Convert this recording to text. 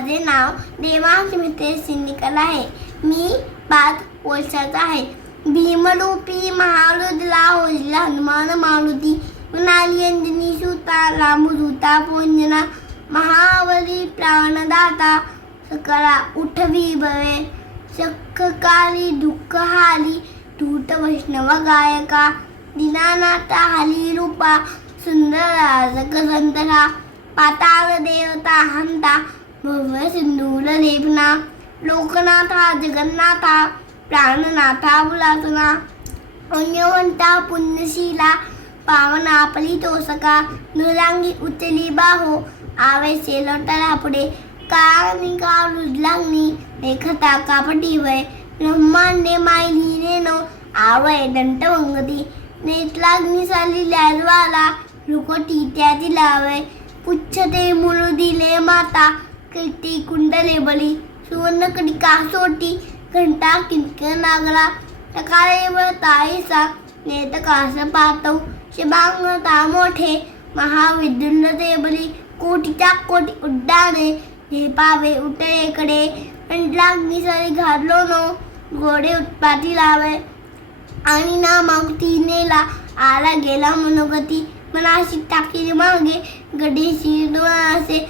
माझे नाव देवांश मित्र सिंनिकल आहे. मी 5 वर्षाचा आहे. भीमरूपी महारुद्रा होईल हनुमान मारुती, कुणाली अंजनी सुता रामदूता पोंजना, महाबली प्राणदाता सकला उठवी भवे, सखकारी दुःखहारी दूत वैष्णव गायका, दीनानाथा हाली रूपा सुंदर राजक संतरा, पाताळ देवता हंता भव्य सिंदूर लेपना, लोकनाथा जगन्नाथा प्राणनाथा उल्हासना, अन्यवंता पुण्यशीला पावना पलितोषका, नरांगी उचली बाहो आवेशे लोटला पुढे, काळनिका रुजलांनी लेखता कापटी वय, ब्रह्मांडे मायली नेनो आवय दंतवंगती, नेत्राग्नी साली ज्वाला रुकोटी त्याची लावय, पुच्छते मुळू दिले माता कीर्ती कुंडले बली, सुवर्णकडी कासोटी घंटा किंक नागला, टकाळे व ताईसा नेत कास पातव, शिबांगता मोठे महाविद्युल्ल ते बली, कोटीच्या कोटी उड्डाणे झेपावे उठळेकडे, कंटलाग्नी सरी घातलो नो घोडे उत्पाती लावे, आणि ना मागती नेला आला गेला मनोगती, मनाशी टाकील मागे गडे शिरदोळा असे